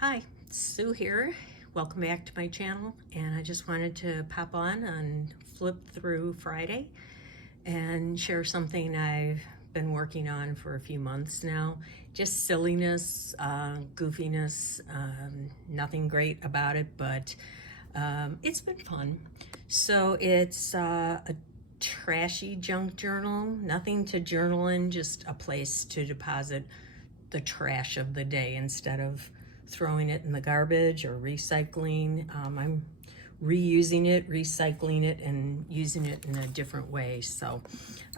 Hi, Sue here. Welcome back to my channel, and I just wanted to pop on Flip Through Friday and share something I've been working on for a few months now. Just silliness, goofiness, nothing great about it, but it's been fun. So it's a trashy junk journal, nothing to journal in, just a place to deposit the trash of the day instead of throwing it in the garbage or recycling. I'm reusing it, recycling it, and using it in a different way. So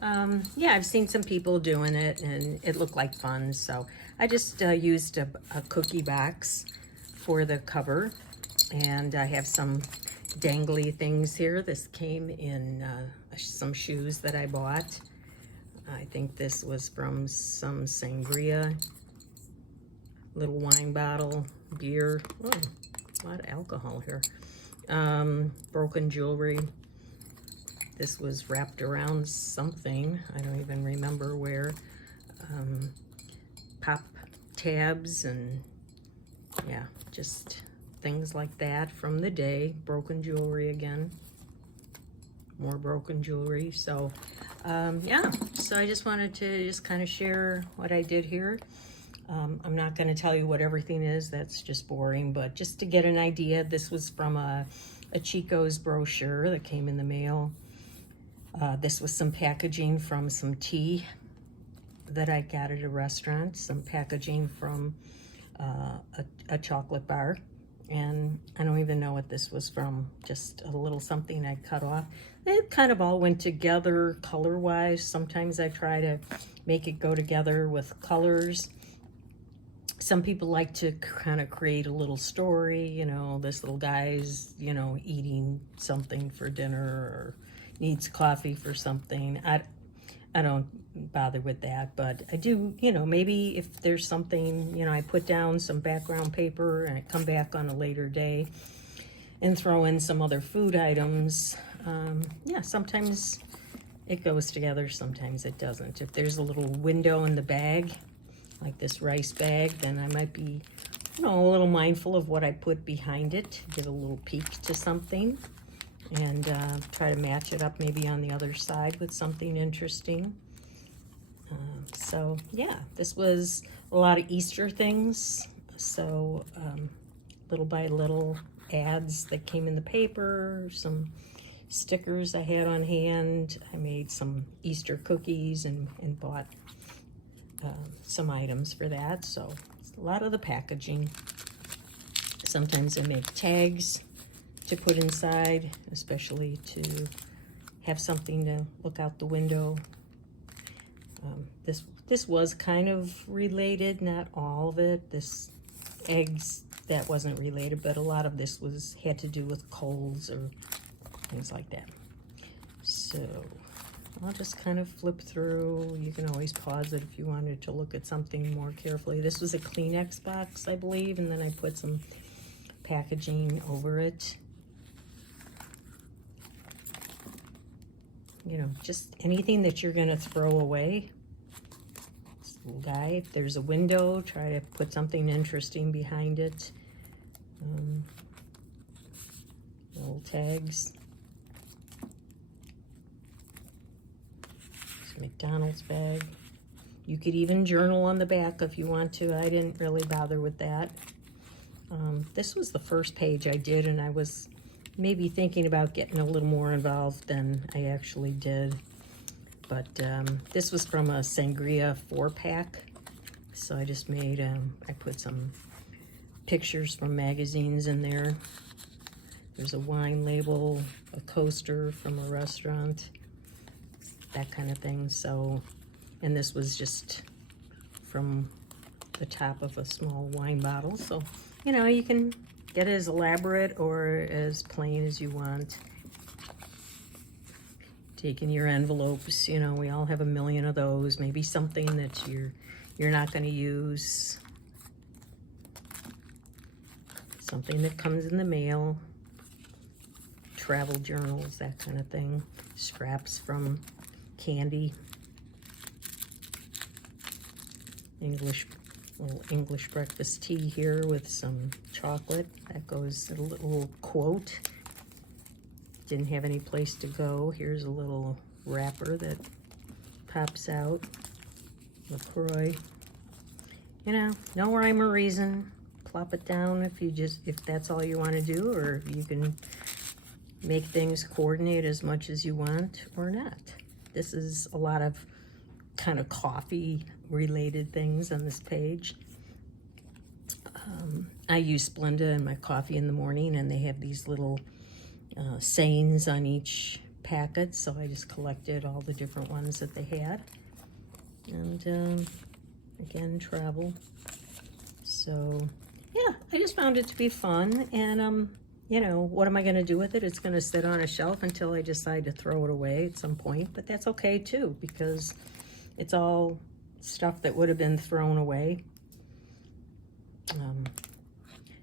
yeah, I've seen some people doing it and it looked like fun. So I just used a cookie box for the cover, and I have some dangly things here. This came in some shoes that I bought. I think this was from some sangria, little wine bottle, beer. Oh, a lot of alcohol here. Broken jewelry. This was wrapped around something. I don't even remember where. Pop tabs and yeah, just things like that from the day. Broken jewelry again. More broken jewelry. So yeah, so I just wanted to just kind of share what I did here. I'm not going to tell you what everything is, that's just boring, but just to get an idea, this was from a Chico's brochure that came in the mail. This was some packaging from some tea that I got at a restaurant, some packaging from a chocolate bar, and I don't even know what this was from, just a little something I cut off. It kind of all went together color-wise. Sometimes I try to make it go together with colors. Some people like to kind of create a little story, you know, this little guy's, you know, eating something for dinner or needs coffee for something. I don't bother with that, but I do, you know, maybe if there's something, you know, I put down some background paper and I come back on a later day and throw in some other food items. Yeah, sometimes it goes together, sometimes it doesn't. If there's a little window in the bag, like this rice bag, then I might be, you know, a little mindful of what I put behind it, give a little peek to something, and try to match it up maybe on the other side with something interesting. So yeah, this was a lot of Easter things. So little by little ads that came in the paper, some stickers I had on hand. I made some Easter cookies and bought some items for that. So a lot of the packaging. Sometimes I make tags to put inside, especially to have something to look out the window. This was kind of related, not all of it. This eggs, that wasn't related, but a lot of this had to do with colds or things like that. So I'll just kind of flip through. You can always pause it if you wanted to look at something more carefully. This was a Kleenex box, I believe, and then I put some packaging over it. You know, just anything that you're gonna throw away. This little guy, if there's a window, try to put something interesting behind it. Little tags. McDonald's bag. You could even journal on the back if you want to. I didn't really bother with that. This was the first page I did, and I was maybe thinking about getting a little more involved than I actually did. But this was from a sangria 4-pack. So I just made, I put some pictures from magazines in there. There's a wine label, a coaster from a restaurant, that kind of thing. So, and this was just from the top of a small wine bottle. So, you know, you can get as elaborate or as plain as you want. Taking your envelopes, you know, we all have a million of those. Maybe something that you're not going to use. Something that comes in the mail. Travel journals, that kind of thing. Scraps from candy. English Little English breakfast tea here with some chocolate. That goes a little quote. Didn't have any place to go. Here's a little wrapper that pops out. LaCroix. You know, no rhyme or reason. Plop it down if that's all you want to do, or you can make things coordinate as much as you want or not. This is a lot of kind of coffee related things on this page. I use Splenda in my coffee in the morning, and they have these little sayings on each packet, so I just collected all the different ones that they had. And again, travel. So yeah, I just found it to be fun, and you know, what am I going to do with it? It's going to sit on a shelf until I decide to throw it away at some point, but that's okay too, because it's all stuff that would have been thrown away.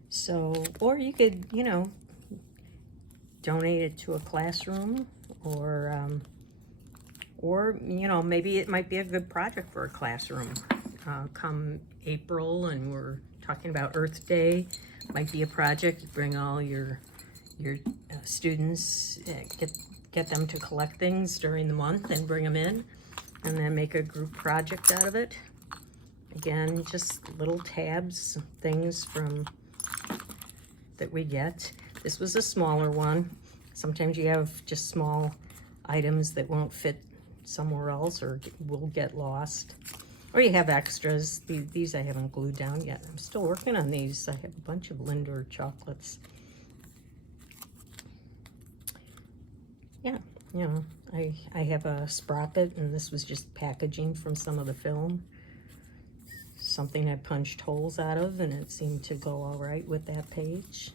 So, or you could, you know, donate it to a classroom, or you know, maybe it might be a good project for a classroom. Come April, and we're talking about Earth Day, might be a project. You bring all your students, get them to collect things during the month and bring them in, and then make a group project out of it. Again, just little tabs, things from that we get. This was a smaller one. Sometimes you have just small items that won't fit somewhere else or will get lost. Or you have extras. These I haven't glued down yet. I'm still working on these. I have a bunch of Lindor chocolates. Yeah, you know, I have a sprocket, and this was just packaging from some of the film. Something I punched holes out of, and it seemed to go all right with that page.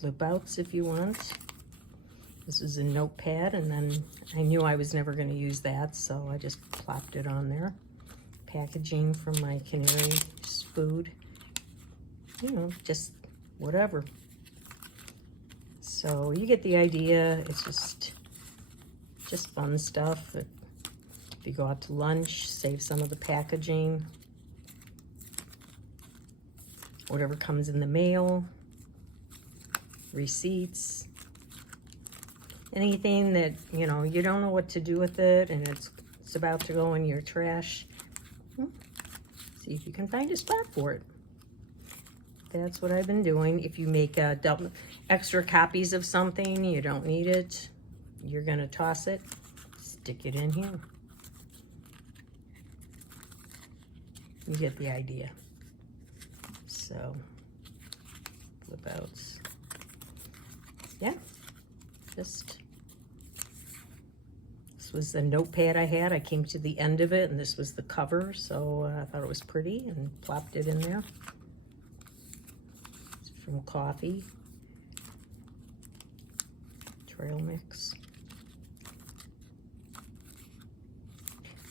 Flip outs if you want. This is a notepad, and then I knew I was never going to use that, so I just plopped it on there. Packaging from my canary food. You know, just whatever. So you get the idea. It's just fun stuff. If you go out to lunch, save some of the packaging. Whatever comes in the mail. Receipts. Anything that, you know, you don't know what to do with it, and it's about to go in your trash. See if you can find a spot for it. That's what I've been doing. If you make extra copies of something, you don't need it, you're gonna toss it, stick it in here. You get the idea. So, flip outs. Yeah, this was the notepad I had. I came to the end of it, and this was the cover, so I thought it was pretty and plopped it in there. It's from coffee. Trail mix.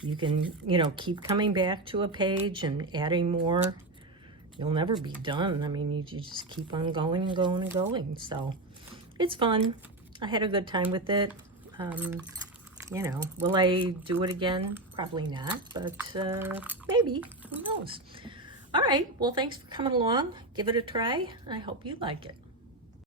You can, you know, keep coming back to a page and adding more. You'll never be done. I mean, you just keep on going and going and going. So it's fun. I had a good time with it. You know, will I do it again? Probably not, but maybe. Who knows? All right. Well, thanks for coming along. Give it a try. I hope you like it.